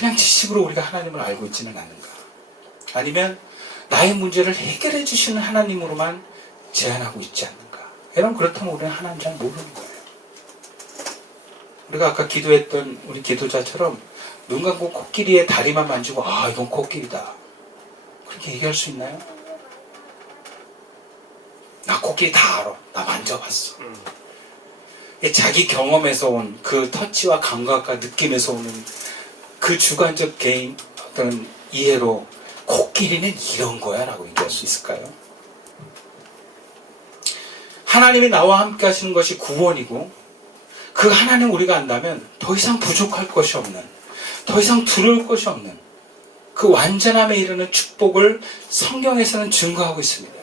그냥 지식으로 우리가 하나님을 알고 있지는 않는가? 아니면 나의 문제를 해결해 주시는 하나님으로만 제한하고 있지 않는가? 여러분 그렇다면 우리는 하나님 잘 모르는 거예요. 우리가 아까 기도했던 우리 기도자처럼 눈 감고 코끼리의 다리만 만지고 아 이건 코끼리다. 그렇게 얘기할 수 있나요? 나 코끼리 다 알아. 나 만져봤어. 이 자기 경험에서 온 그 터치와 감각과 느낌에서 오는 그 주관적 개인 어떤 이해로 코끼리는 이런 거야 라고 얘기할 수 있을까요? 하나님이 나와 함께 하시는 것이 구원이고 그 하나님 우리가 안다면 더 이상 부족할 것이 없는 더 이상 두려울 것이 없는 그 완전함에 이르는 축복을 성경에서는 증거하고 있습니다.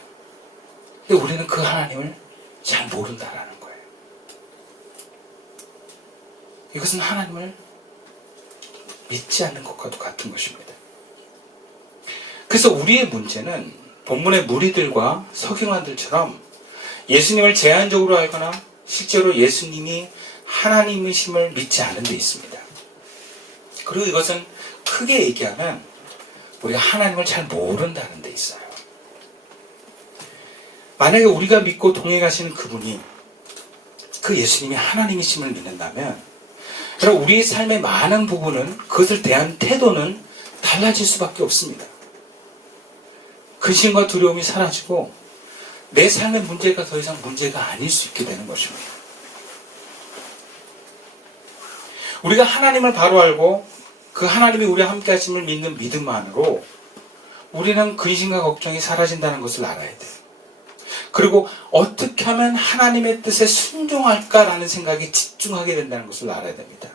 근데 우리는 그 하나님을 잘 모른다라는 거예요. 이것은 하나님을 믿지 않는 것과도 같은 것입니다. 그래서 우리의 문제는 본문의 무리들과 서기관들처럼 예수님을 제한적으로 알거나 실제로 예수님이 하나님이심을 믿지 않은 데 있습니다. 그리고 이것은 크게 얘기하면 우리가 하나님을 잘 모른다는 데 있어요. 만약에 우리가 믿고 동행 하시는 그분이 그 예수님이 하나님이심을 믿는다면 그럼 우리의 삶의 많은 부분은 그것을 대한 태도는 달라질 수밖에 없습니다. 근심과 두려움이 사라지고 내 삶의 문제가 더 이상 문제가 아닐 수 있게 되는 것입니다. 우리가 하나님을 바로 알고 그 하나님이 우리와 함께 하심을 믿는 믿음만으로 우리는 근심과 걱정이 사라진다는 것을 알아야 돼요. 그리고 어떻게 하면 하나님의 뜻에 순종할까라는 생각에 집중하게 된다는 것을 알아야 됩니다.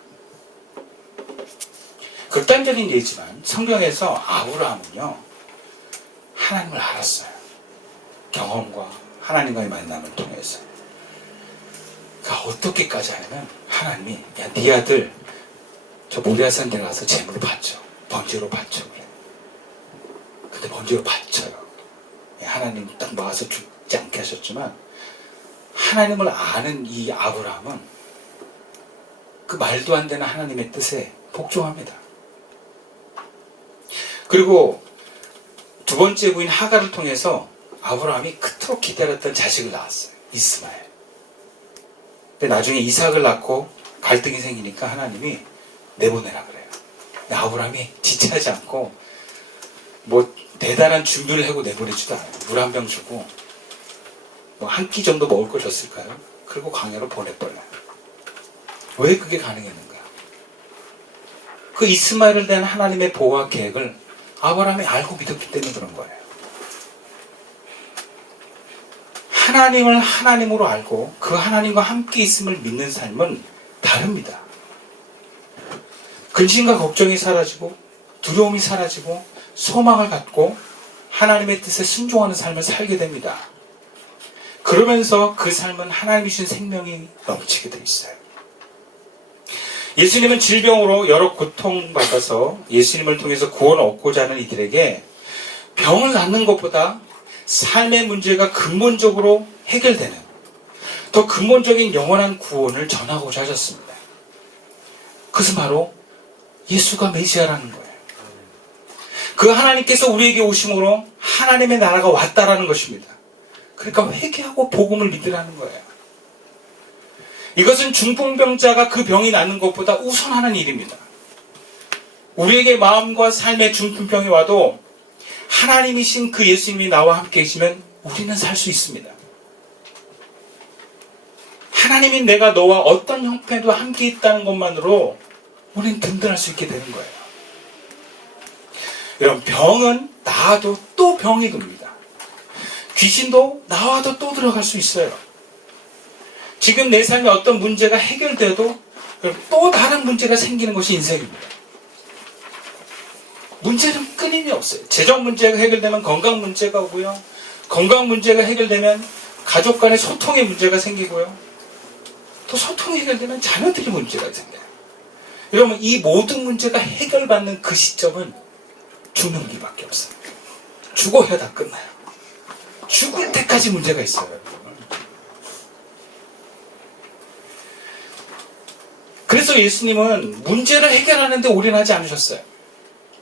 극단적인 예지만 성경에서 아브라함은요 하나님을 알았어요. 경험과 하나님과의 만남을 통해서. 그러니까 어떻게까지 하냐면 하나님이 야 네 아들 저 모리아산 데 가서 재물 바쳐 번제로 바쳐 그래. 근데 번제로 바쳐요. 예, 하나님 딱 막아서 죽지 않게 하셨지만 하나님을 아는 이 아브라함은 그 말도 안 되는 하나님의 뜻에 복종합니다. 그리고 두 번째 부인 하가를 통해서 아브라함이 그토록 기다렸던 자식을 낳았어요. 이스마엘. 근데 나중에 이삭을 낳고 갈등이 생기니까 하나님이 내보내라 그래요. 아브라함이 지체하지 않고 뭐 대단한 준비를 하고 내보내지도 않아요. 물 한 병 주고 뭐 한 끼 정도 먹을 걸 줬을까요? 그리고 광야로 보내버려요. 왜 그게 가능했는가? 그 이스마엘을 대한 하나님의 보호와 계획을 아브라함이 알고 믿었기 때문에 그런 거예요. 하나님을 하나님으로 알고 그 하나님과 함께 있음을 믿는 삶은 다릅니다. 근심과 걱정이 사라지고 두려움이 사라지고 소망을 갖고 하나님의 뜻에 순종하는 삶을 살게 됩니다. 그러면서 그 삶은 하나님이 주신 생명이 넘치게 돼 있어요. 예수님은 질병으로 여러 고통받아서 예수님을 통해서 구원을 얻고자 하는 이들에게 병을 낫는 것보다 삶의 문제가 근본적으로 해결되는 더 근본적인 영원한 구원을 전하고자 하셨습니다. 그것은 바로 예수가 메시아라는 거예요. 그 하나님께서 우리에게 오심으로 하나님의 나라가 왔다라는 것입니다. 그러니까 회개하고 복음을 믿으라는 거예요. 이것은 중풍병자가 그 병이 낫는 것보다 우선하는 일입니다. 우리에게 마음과 삶의 중풍병이 와도 하나님이신 그 예수님이 나와 함께 계시면 우리는 살 수 있습니다. 하나님이 내가 너와 어떤 형편도 함께 있다는 것만으로 우리는 든든할 수 있게 되는 거예요. 여러분, 병은 나와도 또 병이 듭니다. 귀신도 나와도 또 들어갈 수 있어요. 지금 내 삶에 어떤 문제가 해결돼도 또 다른 문제가 생기는 것이 인생입니다. 문제는 끊임이 없어요. 재정 문제가 해결되면 건강 문제가 오고요. 건강 문제가 해결되면 가족 간의 소통의 문제가 생기고요. 또 소통이 해결되면 자녀들의 문제가 생겨요. 여러분, 이 모든 문제가 해결받는 그 시점은 죽는 길밖에 없어요. 죽어야 다 끝나요. 죽을 때까지 문제가 있어요. 그래서 예수님은 문제를 해결하는데 올인하지 않으셨어요.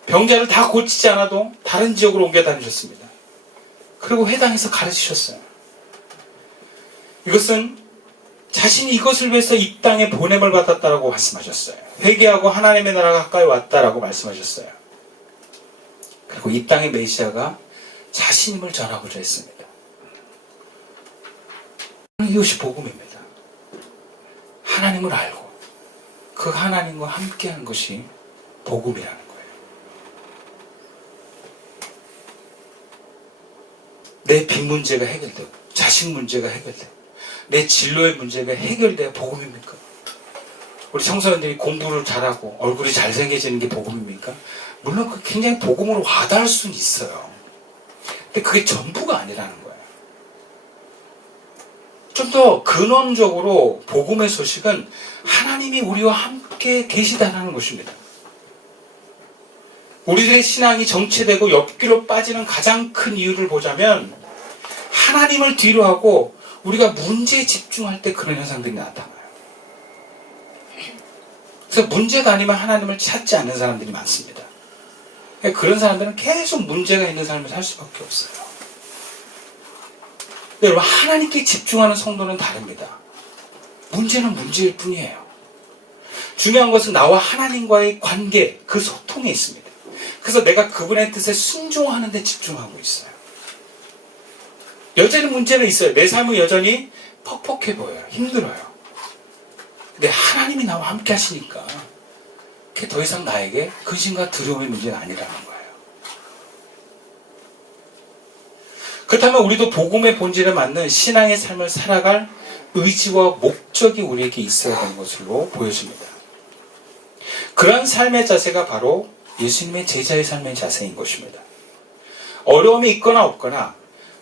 병자를 다 고치지 않아도 다른 지역으로 옮겨 다니셨습니다. 그리고 회당에서 가르치셨어요. 이것은 자신이 이것을 위해서 이 땅에 보냄을 받았다라고 말씀하셨어요. 회개하고 하나님의 나라가 가까이 왔다라고 말씀하셨어요. 그리고 이 땅의 메시아가 자신임을 전하고자 했습니다. 이것이 복음입니다. 하나님을 알고 그 하나님과 함께하는 것이 복음이라는 거예요. 내 빚 문제가 해결되고 자식 문제가 해결되고 내 진로의 문제가 해결돼야 복음입니까? 우리 청소년들이 공부를 잘하고 얼굴이 잘생겨지는 게 복음입니까? 물론 그 굉장히 복음으로 와닿을 수는 있어요. 근데 그게 전부가 아니라는 거예요. 좀 더 근원적으로 복음의 소식은 하나님이 우리와 함께 계시다는 것입니다. 우리들의 신앙이 정체되고 옆길로 빠지는 가장 큰 이유를 보자면 하나님을 뒤로 하고 우리가 문제에 집중할 때 그런 현상들이 나타나요. 그래서 문제가 아니면 하나님을 찾지 않는 사람들이 많습니다. 그런 사람들은 계속 문제가 있는 삶을 살 수밖에 없어요. 여러분, 하나님께 집중하는 성도는 다릅니다. 문제는 문제일 뿐이에요. 중요한 것은 나와 하나님과의 관계, 그 소통에 있습니다. 그래서 내가 그분의 뜻에 순종하는 데 집중하고 있어요. 여전히 문제는 있어요. 내 삶은 여전히 퍽퍽해 보여요. 힘들어요. 근데 하나님이 나와 함께 하시니까 그게 더 이상 나에게 근심과 두려움의 문제는 아니라는 거예요. 그렇다면 우리도 복음의 본질에 맞는 신앙의 삶을 살아갈 의지와 목적이 우리에게 있어야 되는 것으로 보여집니다. 그러한 삶의 자세가 바로 예수님의 제자의 삶의 자세인 것입니다. 어려움이 있거나 없거나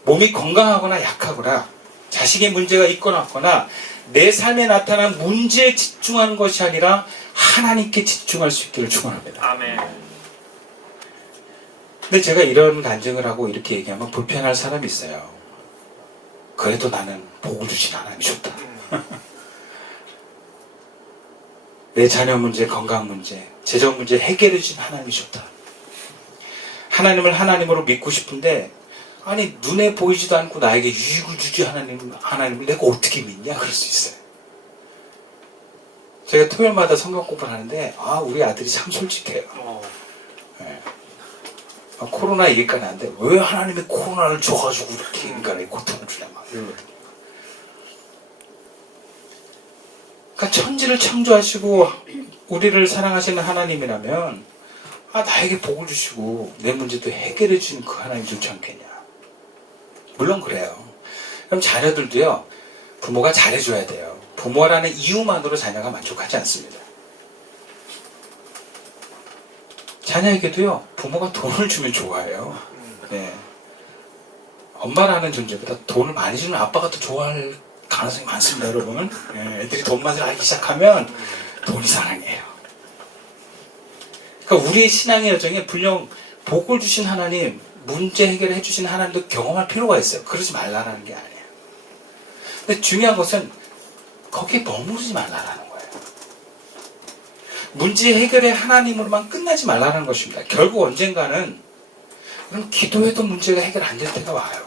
몸이 건강하거나 약하거나 자식의 문제가 있거나 없거나 내 삶에 나타난 문제에 집중하는 것이 아니라 하나님께 집중할 수 있기를 축원합니다. 아멘. 근데 제가 이런 간증을 하고 이렇게 얘기하면 불편할 사람이 있어요. 그래도 나는 복을 주신 하나님이 좋다. 내 자녀 문제, 건강 문제, 재정 문제 해결해 주신 하나님이 좋다. 하나님을 하나님으로 믿고 싶은데 아니 눈에 보이지도 않고 나에게 유익을 주지 하나님 하나님을 내가 어떻게 믿냐 그럴 수 있어요. 제가 토요일마다 성경 공부를 하는데 아 우리 아들이 참 솔직해요. 아, 코로나 얘기까지 하는데 왜 하나님이 코로나를 줘가지고 이렇게 인간에게 고통을 주냐 막 이러거든요. 그러니까 천지를 창조하시고 우리를 사랑하시는 하나님이라면 아 나에게 복을 주시고 내 문제도 해결해 주는 그 하나님 좋지 않겠냐. 물론 그래요. 그럼 자녀들도요 부모가 잘해줘야 돼요. 부모라는 이유만으로 자녀가 만족하지 않습니다. 자녀에게도요 부모가 돈을 주면 좋아해요. 네. 엄마라는 존재보다 돈을 많이 주는 아빠가 더 좋아할 가능성이 많습니다, 여러분. 예, 애들이 돈 맛을 알기 시작하면 돈이 사랑해요. 그러니까 우리의 신앙의 여정에 분명 복을 주신 하나님, 문제 해결을 해주신 하나님도 경험할 필요가 있어요. 그러지 말라라는 게 아니에요. 근데 중요한 것은 거기에 머무르지 말라라는. 문제 해결의 하나님으로만 끝나지 말라는 것입니다. 결국 언젠가는 그럼 기도해도 문제가 해결 안 될 때가 와요.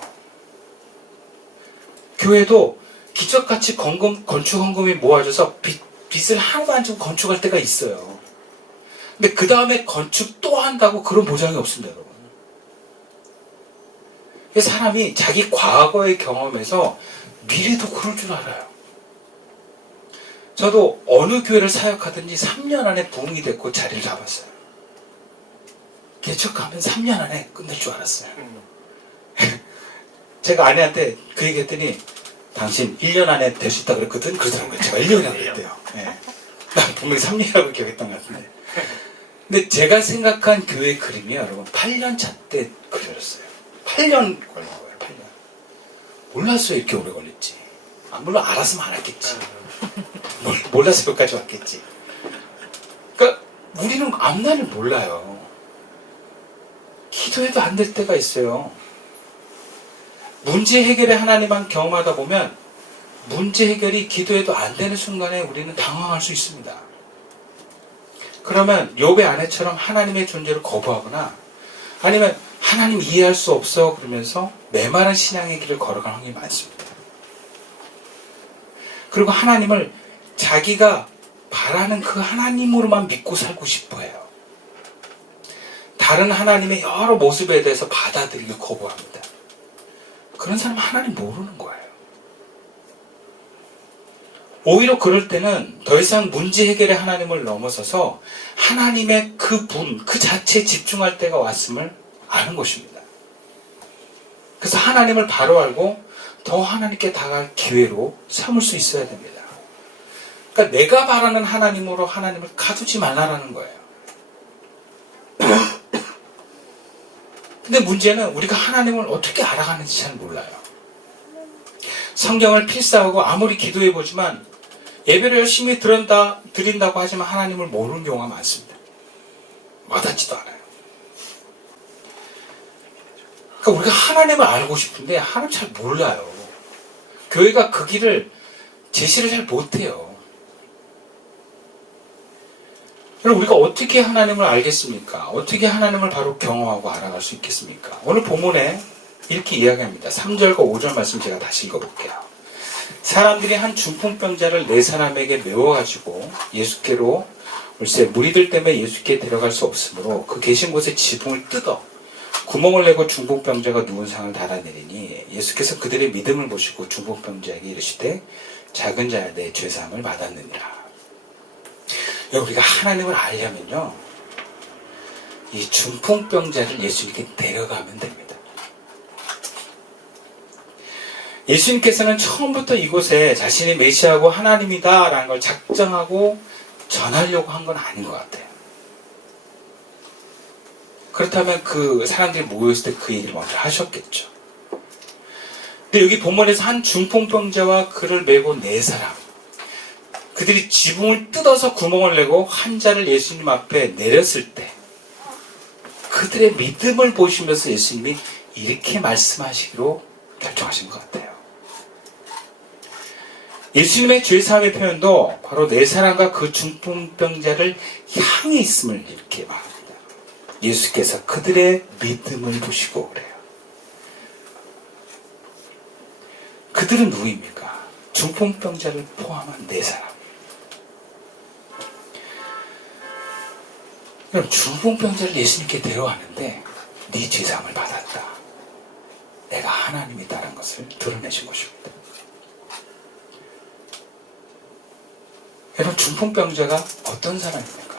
교회도 기적같이 건금, 건축 헌금이 모아져서 빚, 빚을 하나도 안 지고 건축할 때가 있어요. 근데 그 다음에 건축 또 한다고 그런 보장이 없습니다, 여러분. 사람이 자기 과거의 경험에서 미래도 그럴 줄 알아요. 저도 어느 교회를 사역하든지 3년 안에 부흥이 됐고 자리를 잡았어요. 개척하면 3년 안에 끝낼 줄 알았어요. 음, 제가 아내한테 그 얘기 했더니 당신 1년 안에 될 수 있다 그랬거든? 그러더라고요. 제가 1년이라고 그랬대요. 예. 난 분명히 3년이라고 기억했던 것 같은데. 근데 제가 생각한 교회 그림이 여러분 8년 차 때 그려졌어요. 8년 걸린 거예요. 8년. 몰랐어요. 이렇게 오래 걸렸지. 아, 물론 알았으면 안 했겠지. 몰, 몰라서 여기까지 왔겠지. 그러니까 우리는 앞날을 몰라요. 기도해도 안 될 때가 있어요. 문제 해결의 하나님만 경험하다 보면 문제 해결이 기도해도 안 되는 순간에 우리는 당황할 수 있습니다. 그러면 욥의 아내처럼 하나님의 존재를 거부하거나 아니면 하나님 이해할 수 없어 그러면서 메마른 신앙의 길을 걸어갈 확률이 많습니다. 그리고 하나님을 자기가 바라는 그 하나님으로만 믿고 살고 싶어 해요. 다른 하나님의 여러 모습에 대해서 받아들이기 거부합니다. 그런 사람은 하나님 모르는 거예요. 오히려 그럴 때는 더 이상 문제 해결의 하나님을 넘어서서 하나님의 그 분, 그 자체에 집중할 때가 왔음을 아는 것입니다. 그래서 하나님을 바로 알고 더 하나님께 다가갈 기회로 삼을 수 있어야 됩니다. 그러니까 내가 바라는 하나님으로 하나님을 가두지 말라라는 거예요. 근데 문제는 우리가 하나님을 어떻게 알아가는지 잘 몰라요. 성경을 필사하고 아무리 기도해 보지만 예배를 열심히 드린다, 드린다고 하지만 하나님을 모르는 경우가 많습니다. 와닿지도 않아요. 그러니까 우리가 하나님을 알고 싶은데 하나님 잘 몰라요. 교회가 그 길을 제시를 잘 못해요. 그럼 우리가 어떻게 하나님을 알겠습니까? 어떻게 하나님을 바로 경험하고 알아갈 수 있겠습니까? 오늘 본문에 이렇게 이야기합니다. 3절과 5절 말씀 제가 다시 읽어볼게요. 사람들이 한 중풍병자를 네 사람에게 메워가지고 예수께로 올세 무리들 때문에 예수께 데려갈 수 없으므로 그 계신 곳에 지붕을 뜯어 구멍을 내고 중풍병자가 누운 상을 달아내리니 예수께서 그들의 믿음을 보시고 중풍병자에게 이르시되 작은 내 죄사함을 받았느니라. 우리가 하나님을 알려면요. 이 중풍병자를 예수님께 데려가면 됩니다. 예수님께서는 처음부터 이곳에 자신이 메시아고 하나님이다라는 걸 작정하고 전하려고 한 건 아닌 것 같아요. 그렇다면 그 사람들이 모였을 때 그 얘기를 먼저 하셨겠죠. 근데 여기 본문에서 한 중풍병자와 그를 메고 네 사람. 그들이 지붕을 뜯어서 구멍을 내고 환자를 예수님 앞에 내렸을 때 그들의 믿음을 보시면서 예수님이 이렇게 말씀하시기로 결정하신 것 같아요. 예수님의 죄사함의 표현도 바로 네 사람과 그 중풍병자를 향해 있음을 이렇게 말합니다. 예수께서 그들의 믿음을 보시고 그래요. 그들은 누구입니까? 중풍병자를 포함한 네 사람. 그럼 중풍병자를 예수님께 데려왔는데 네 죄사함을 받았다. 내가 하나님이다라는 것을 드러내신 것입니다. 여러분 중풍병자가 어떤 사람입니까?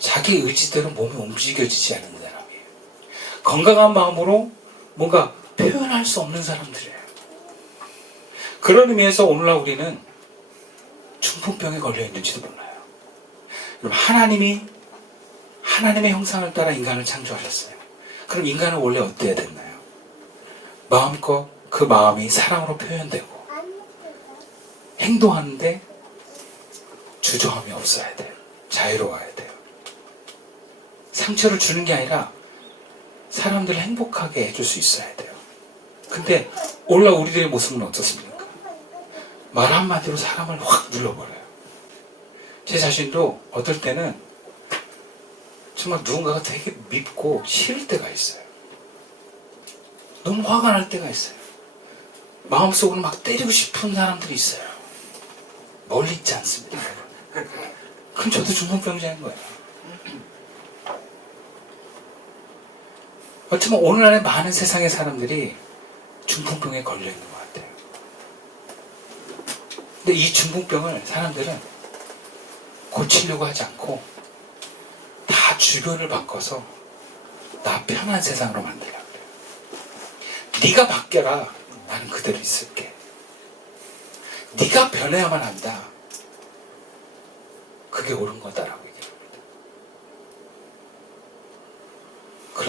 자기 의지대로 몸이 움직여지지 않는 사람이에요. 건강한 마음으로 뭔가 표현할 수 없는 사람들이에요. 그런 의미에서 오늘날 우리는 중풍병에 걸려 있는지도 몰라요. 그럼 하나님이 하나님의 형상을 따라 인간을 창조하셨어요. 그럼 인간은 원래 어때야 됐나요? 마음껏 그 마음이 사랑으로 표현되고 행동하는데 주저함이 없어야 돼요. 자유로워야 돼요. 상처를 주는 게 아니라 사람들을 행복하게 해줄 수 있어야 돼요. 근데 오늘날 우리들의 모습은 어떻습니까? 말 한마디로 사람을 확 눌러버려요. 제 자신도 어떨 때는 정말 누군가가 되게 밉고 싫을 때가 있어요. 너무 화가 날 때가 있어요. 마음속으로 막 때리고 싶은 사람들이 있어요. 멀리 있지 않습니다. 그럼 저도 중풍병자인 거예요. 어쩌면 오늘날의 많은 세상의 사람들이 중풍병에 걸려 있는 것 같아요. 근데 이 중풍병을 사람들은 고치려고 하지 않고 다 주변을 바꿔서 나 편한 세상으로 만들려고 그래요. 네가 바뀌어라. 나는 그대로 있을게. 네가 변해야만 한다. 그게 옳은 거다라고 얘기합니다.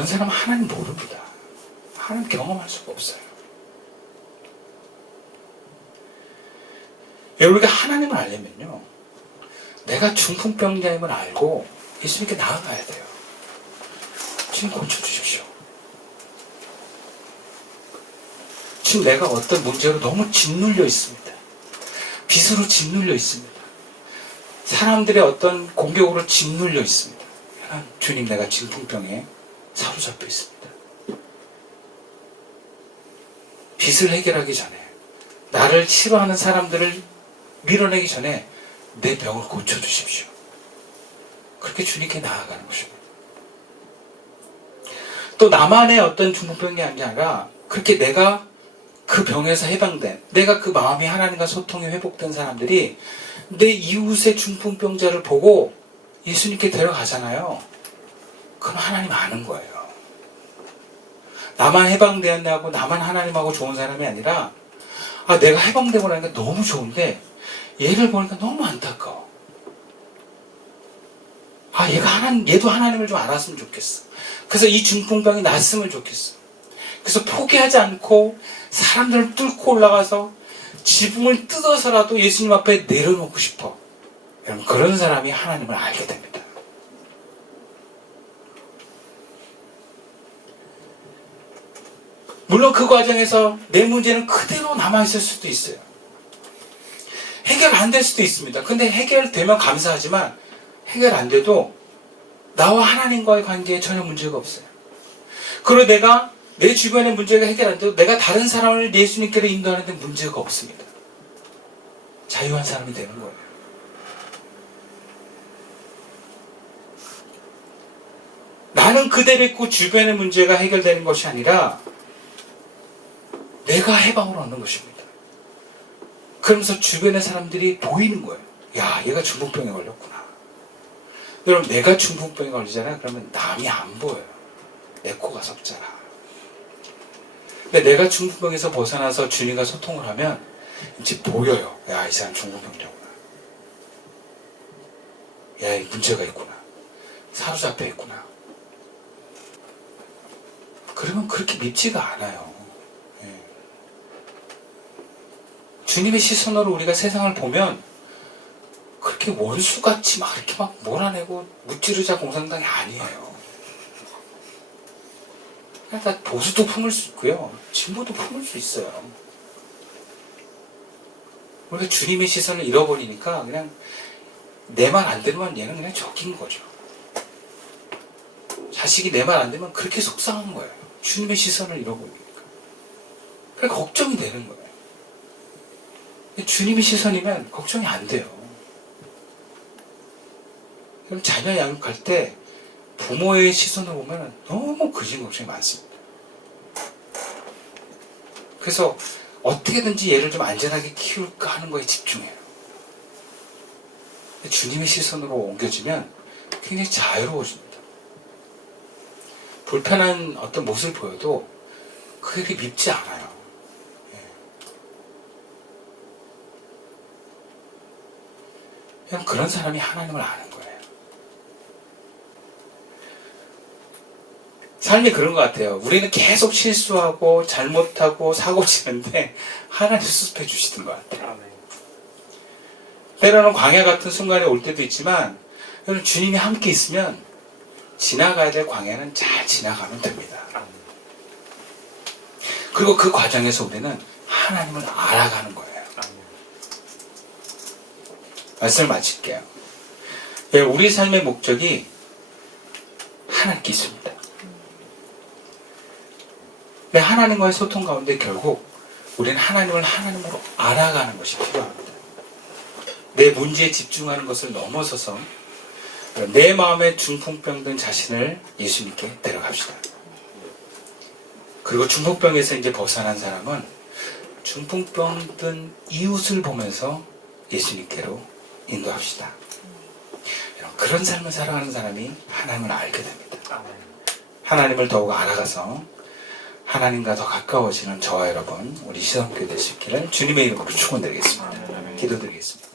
그런 사람은 하나님 모릅니다. 하나님 경험할 수가 없어요. 우리가 하나님을 알려면요. 내가 중풍병자임을 알고 예수님께 나아가야 돼요. 주님 고쳐주십시오. 지금 내가 어떤 문제로 너무 짓눌려 있습니다. 빚으로 짓눌려 있습니다. 사람들의 어떤 공격으로 짓눌려 있습니다. 주님 내가 진풍병에 사로잡혀 있습니다. 빚을 해결하기 전에 나를 싫어하는 사람들을 밀어내기 전에 내 병을 고쳐주십시오. 그렇게 주님께 나아가는 것입니다. 또 나만의 어떤 중풍병이 아니라 그렇게 내가 그 병에서 해방된 내가 그 마음이 하나님과 소통이 회복된 사람들이 내 이웃의 중풍병자를 보고 예수님께 데려가잖아요. 그럼 하나님 아는 거예요. 나만 해방되었냐고 나만 하나님하고 좋은 사람이 아니라 아 내가 해방되고 나니까 너무 좋은데 얘를 보니까 너무 안타까워. 아 얘가 하나님 얘도 하나님을 좀 알았으면 좋겠어. 그래서 이 중풍병이 났으면 좋겠어. 그래서 포기하지 않고 사람들을 뚫고 올라가서 지붕을 뜯어서라도 예수님 앞에 내려놓고 싶어. 여러분 그런 사람이 하나님을 알게 됩니다. 물론 그 과정에서 내 문제는 그대로 남아있을 수도 있어요. 해결 안 될 수도 있습니다. 근데 해결되면 감사하지만 해결 안 돼도 나와 하나님과의 관계에 전혀 문제가 없어요. 그리고 내가 내 주변의 문제가 해결 안 돼도 내가 다른 사람을 예수님께로 인도하는데 문제가 없습니다. 자유한 사람이 되는 거예요. 나는 그대로 있고 주변의 문제가 해결되는 것이 아니라 내가 해방을 얻는 것입니다. 그러면서 주변의 사람들이 보이는 거예요. 야, 얘가 중풍병에 걸렸구나. 여러분, 내가 중풍병에 걸리잖아요. 그러면 남이 안 보여요. 내 코가 석잖아. 근데 내가 중풍병에서 벗어나서 주님과 소통을 하면 이제 보여요. 야, 이 사람 중풍병자구나. 야, 이 문제가 있구나. 사로잡혀 있구나. 그러면 그렇게 밉지가 않아요. 예. 주님의 시선으로 우리가 세상을 보면 그렇게 원수같이 막 이렇게 막 몰아내고 무찌르자 공산당이 아니에요. 다 보수도 품을 수 있고요. 진보도 품을 수 있어요. 우리가 주님의 시선을 잃어버리니까 그냥 내 말안 되면 얘는 그냥 적인 거죠. 자식이 내 말안 되면 그렇게 속상한 거예요. 주님의 시선을 잃어버리니까. 그래 걱정이 되는 거예요. 주님의 시선이면 걱정이 안 돼요. 그럼 자녀 양육할 때 부모의 시선으로 보면 너무 그진 걱정이 많습니다. 그래서 어떻게든지 얘를 좀 안전하게 키울까 하는 거에 집중해요. 주님의 시선으로 옮겨지면 굉장히 자유로워집니다. 불편한 어떤 모습을 보여도 그게 밉지 않아요. 예. 그냥 그런 사람이 하나님을 아는 거예요. 삶이 그런 것 같아요. 우리는 계속 실수하고 잘못하고 사고 치는데 하나님 수습해 주시던 것 같아요. 때로는 광야 같은 순간이 올 때도 있지만 여러분 주님이 함께 있으면 지나가야 될 광야는 잘 지나가면 됩니다. 그리고 그 과정에서 우리는 하나님을 알아가는 거예요. 말씀을 마칠게요. 예, 우리 삶의 목적이 하나님께 있습니다. 네, 하나님과의 소통 가운데 결국 우리는 하나님을 하나님으로 알아가는 것이 필요합니다. 내 문제에 집중하는 것을 넘어서서 내 마음에 중풍병 든 자신을 예수님께 데려갑시다. 그리고 중풍병에서 이제 벗어난 사람은 중풍병 든 이웃을 보면서 예수님께로 인도합시다. 그런 삶을 살아가는 사람이 하나님을 알게 됩니다. 하나님을 더욱 알아가서 하나님과 더 가까워지는 저와 여러분, 우리 시선교회 되시기를 주님의 이름으로 축원드리겠습니다. 기도드리겠습니다.